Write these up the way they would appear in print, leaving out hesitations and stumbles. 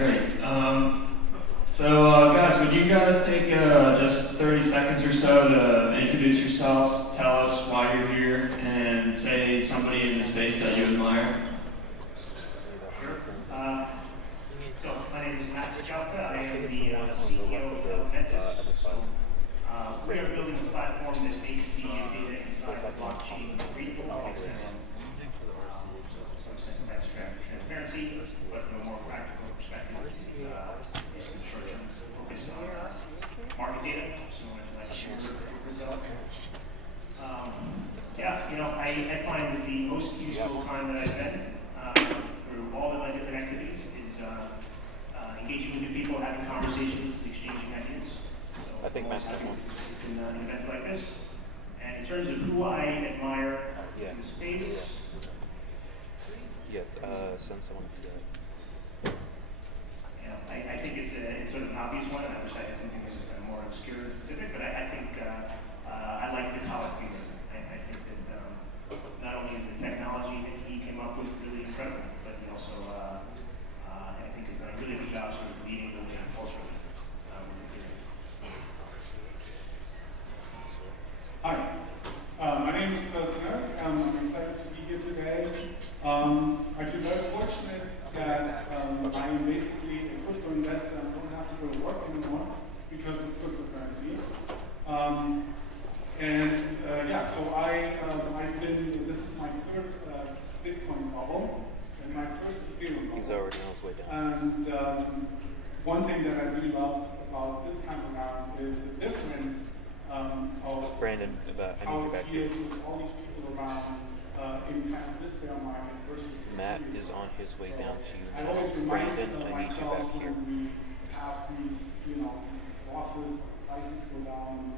great. Guys, would you guys take just 30 seconds or so to introduce yourselves, tell us why you're here, and say somebody in the space that you admire? Sure. So my name is Matt Scalpa. I am the CEO of Coinvention. We are building a platform that makes the data inside the blockchain readable and accessible. In some sense, that's transparency, but from a more practical perspective, it's short-term focused on market data, similar to like result. I find that the most useful time that I spend through all of my different activities is engaging with new people, having conversations, exchanging ideas. So I think Matt's in events like this. And in terms of who I admire in the space, yes, send someone to do it. I think it's sort of an obvious one, and I wish I had something that was kind of more obscure and specific, but I think I like Vitalik Buterin. I think that not only is the technology that he came up with really incredible, but he also, I think, has done a really good job sort of leading the way culturally. Hi, my name is Phil. I'm excited to be here today. I feel very fortunate that I am basically a crypto investor and don't have to go to work anymore because of cryptocurrency. So I've been, this is my third Bitcoin bubble and my first Ethereum bubble. He's already on his way down. And one thing that I really love about this time around is the difference of Brandon, how it feels with all these people around in kind of this bear market versus Matt is on his way down to you. I always remind Brandon, I need you myself back here. when we have these, these losses, prices go down,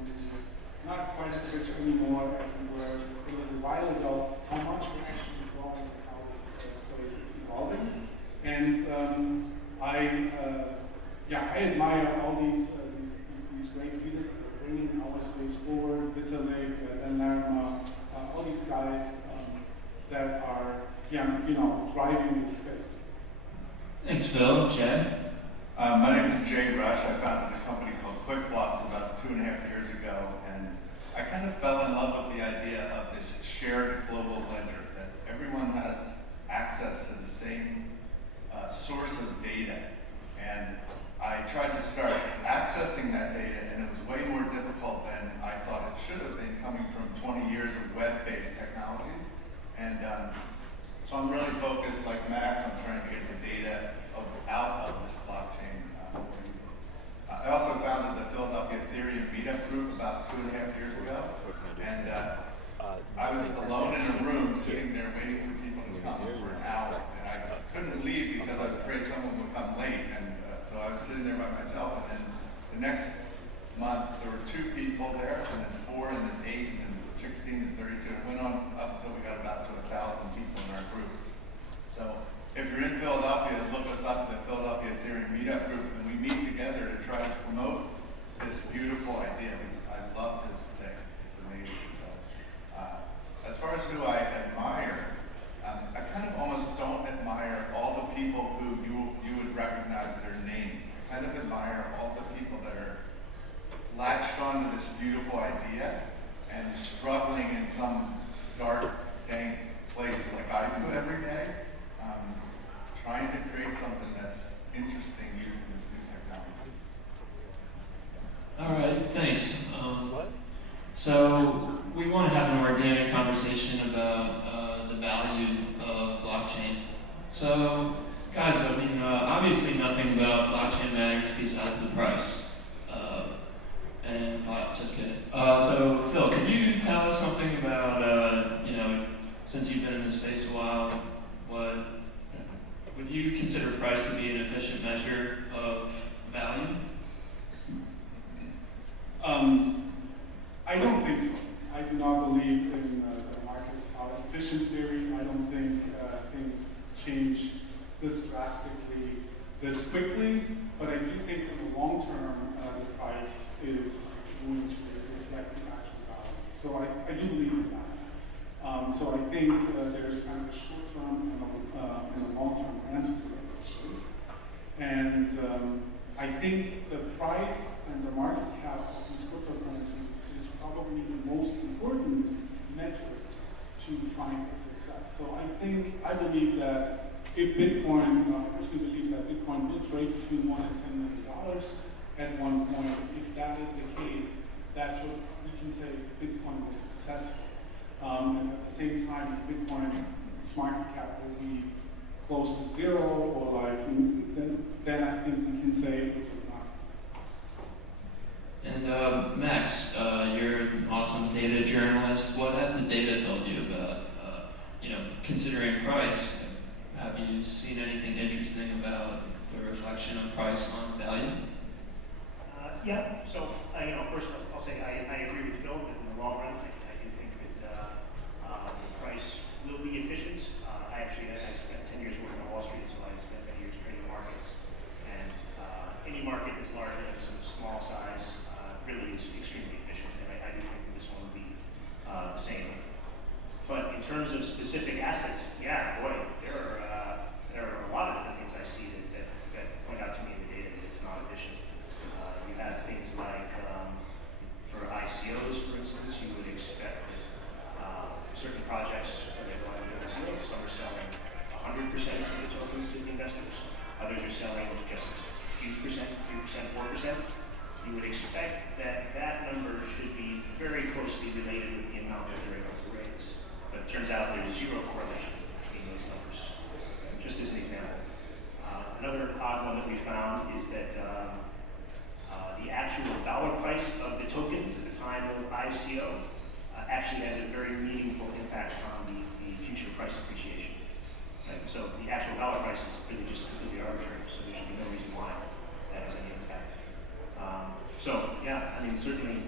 we're not quite as rich anymore as we were a little while ago, how much we're actually growing and how this space is evolving. And I admire all these great leaders that are bringing our space forward, Vitalik, Dan Larimer, all these guys that are, driving this space. Thanks, Phil. Jay? My name is Jay Rush. I founded a company called QuickBlocks about 2.5 years ago, and I kind of fell in love with the idea of this shared global ledger, that everyone has access to the same source of data. And I tried to start accessing that data, and it was way more difficult than I thought it should have been, coming from 20 years of web-based technologies. And so I'm really focused, like Max, on trying to get the data out of this blockchain more easily. I also founded the Philadelphia Ethereum meetup group about 2.5 years ago. And I was alone in a room sitting there waiting for people to come for an hour. And I couldn't leave because I was afraid someone would come late. And so I was sitting there by myself, and then the next month there were 2 people there, and then 4, and then 8, and then 16, and 32. It went on up until we got about to 1,000 people in our group. So if you're in Philadelphia, look us up, the Philadelphia Ethereum Meetup Group, and we meet together to try to promote this beautiful idea. I love this thing. It's amazing. So as far as who I admire, I kind of almost don't admire all the people who you would recognize their name. I kind of admire all the people that are latched onto this beautiful idea and struggling in some dark, dank place like I do every day, trying to create something that's interesting using this new technology. All right, thanks. So we want to have an organic conversation about the value of blockchain. So guys, obviously nothing about blockchain matters besides the price. Just kidding. So Phil, can you tell us something about, since you've been in this space a while, would you consider price to be an efficient measure of value? I don't think so. I do not believe in the markets are efficient theory. I don't think things change this drastically, this quickly, but I do think in the long term, the price is going to reflect the actual value. So I do believe in that. So I think there's kind of a short-term and a long-term answer to that question. And I think the price and the market cap of these cryptocurrencies is probably the most important metric to find a success. So I believe that if Bitcoin, I personally believe that Bitcoin will trade between $1 and $10 million at one point. If that is the case, that's what we can say Bitcoin was successful. And at the same time, if Bitcoin's market cap will be close to zero, or like, then I think we can say it was not successful. And Max, you're an awesome data journalist. What has the data told you about, considering price? Have you seen anything interesting about the reflection of price on value? Yeah. So, first I'll say I agree with Phil that in the long run, I do think that the price will be efficient. I spent 10 years working on Wall Street, so I spent many years trading markets. And any market that's larger than some small size really is extremely efficient. And I do think that this one will be the same. But in terms of specific assets, yeah, boy, there are a lot of different things I see that point out to me in the data that it's not efficient. You have things like, for ICOs, for instance, you would expect that certain projects are going to do ICO. Some are selling 100% of the tokens to the investors. Others are selling just a few percent, 3%, 4%. You would expect that that number should be very closely related with the amount that they're able to raise. But it turns out there's zero correlation between those numbers. Just as an example. Another odd one that we found is that the actual dollar price of the tokens at the time of ICO actually has a very meaningful impact on the future price appreciation. Right? So the actual dollar price is really just completely arbitrary, so there should be no reason why that has any impact. Certainly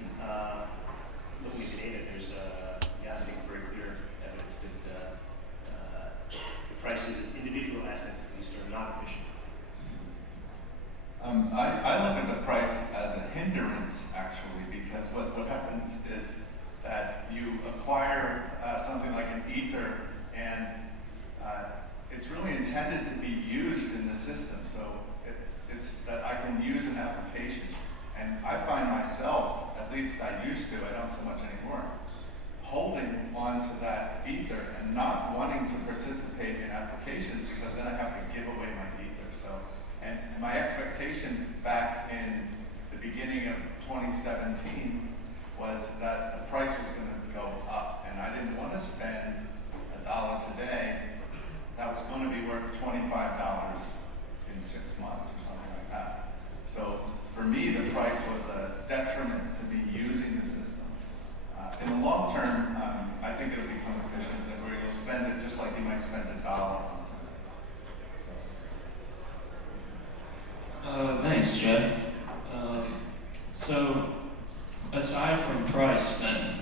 looking at the data, there's I think very clear evidence that the prices of individual assets at least are not efficient. I look at the price as a hindrance, actually, because what happens is that you acquire something like an ether, and it's really intended to be used in the system. So it's that I can use an application. And I find myself, at least I used to, I don't so much anymore, holding on to that ether and not wanting to participate in applications because then I have to give away my ether. So, and my expectation back in the beginning of 2017 was that the price was going to go up, and I didn't want to spend $1 today that was going to be worth $25 in 6 months or something like that. So for me, the price was a detriment to me using the system. In the long term, I think it'll become efficient where you'll spend it just like you might spend $1 on something. Thanks, Jed. So aside from price, then,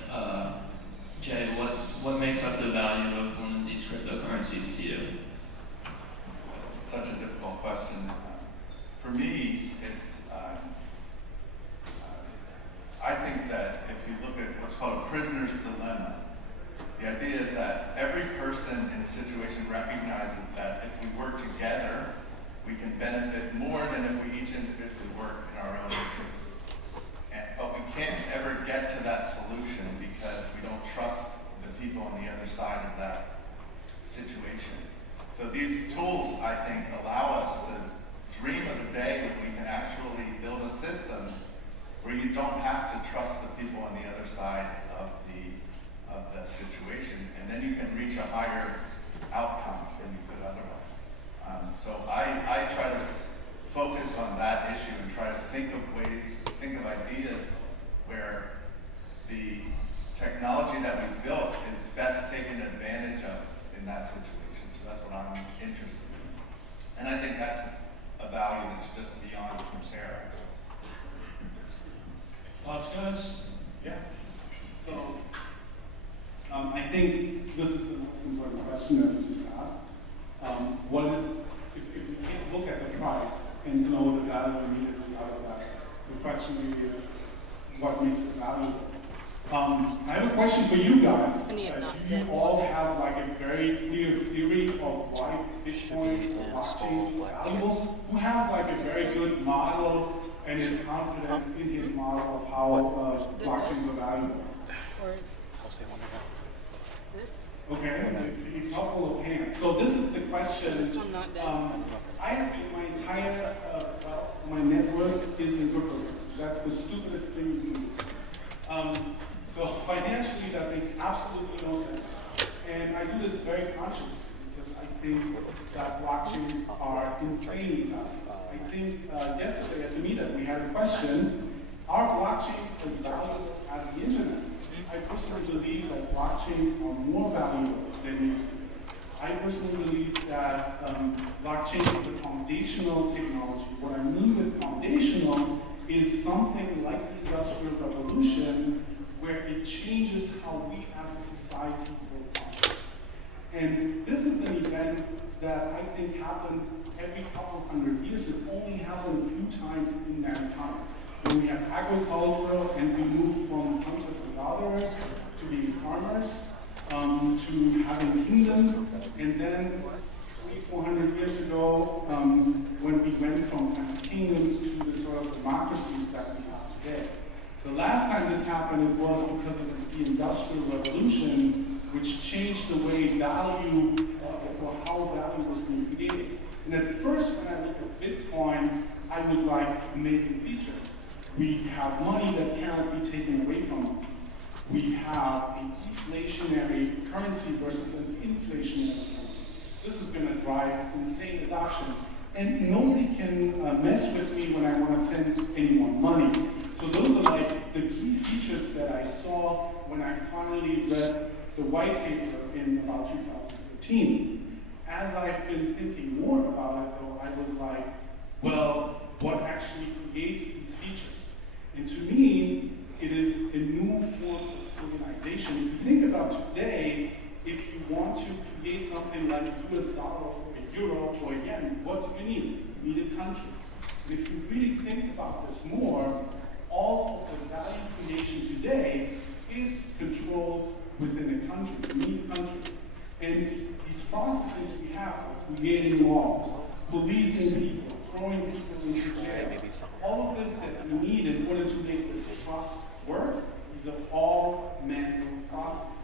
Jay, what makes up the value of one of these cryptocurrencies to you? That's such a difficult question. For me, it's I think that if you look at what's called a prisoner's dilemma, the idea is that every person in a situation recognizes that if we work together, we can benefit more than if we each individually work in our own interests. But we can't ever get to that solution because we don't trust the people on the other side of that situation. So these tools, I think, allow us to dream of a day when we can actually build a system where you don't have to trust the people on the other side of the situation, and then you can reach a higher outcome than you could otherwise. So I try to focus on that issue and try to think of ideas where the technology that we built is best taken advantage of in that situation. So that's what I'm interested in. And I think that's a value that's just beyond compare. Thoughts, guys? Yeah. So I think this is the most important question that we just asked. If we can't look at the price and know the value immediately out of that, the question really is what makes it valuable? I have a question for you guys. I need Do not you dead. all have like a very clear theory of why Bitcoin or blockchains are valuable? Who has like a very good model and is confident in his model of how blockchains are valuable? Or I'll say one more. this? Okay, I see a couple of hands. So this is the question. This one not dead. I have my entire wealth, my net worth is in cryptocurrency. That's the stupidest thing you can do. So financially, that makes absolutely no sense. And I do this very consciously because I think that blockchains are insanely valuable. I think yesterday at the meetup we had a question, are blockchains as valuable as the internet? I personally believe that blockchains are more valuable than YouTube. I personally believe that blockchain is a foundational technology. What I mean with foundational is something like the Industrial Revolution, where it changes how we as a society will function. And this is an event that I think happens every couple hundred years. It only happened a few times in mankind. When we have agriculture and we move from hunters and gatherers to being farmers, to having kingdoms, and then 300-400 years ago, when we went from kind of kingdoms to the sort of democracies that we have today. The last time this happened, it was because of the Industrial Revolution, which changed the way value, or how value was being created. And at first, when I looked at Bitcoin, I was like, amazing features. We have money that cannot be taken away from us. We have a deflationary currency versus an inflationary currency. This is going to drive insane adoption. And nobody can mess with me when I want to send anyone money. So those are like the key features that I saw when I finally read the white paper in about 2013. As I've been thinking more about it though, I was like, well, what actually creates these features? And to me, it is a new form of organization. If you think about today, if you want to create something like a US dollar or a euro or a yen, what do you need? You need a country. And if you really think about this more, all of the value creation today is controlled within a country, a new country. And these processes we have, like creating laws, policing people, throwing people into jail, all of this that we need in order to make this trust work, these are all manual processes,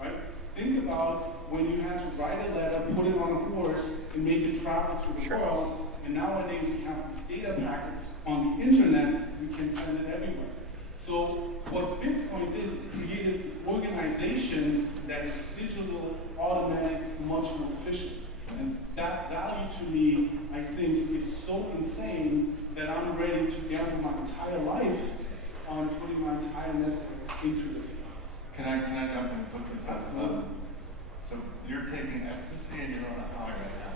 right? Think about when you had to write a letter, put it on a horse, and make it travel through the world, and nowadays we have these data packets on the internet, we can send it everywhere. So what Bitcoin did, created an organization that is digital, automatic, much more efficient. And that value to me, I think, is so insane that I'm ready to gamble my entire life on putting my entire network into this. Can I jump in and put this up? So you're taking ecstasy and you're on a high right now.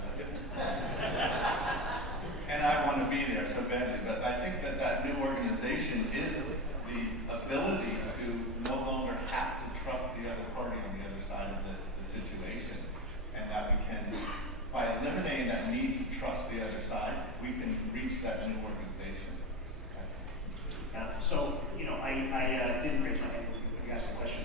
And I want to be there so badly, but I think that that new organization is the ability to no longer have to trust the other party on the other side of the situation. And that we can, by eliminating that need to trust the other side, we can reach that new organization. So, I didn't raise my hand when you asked the question,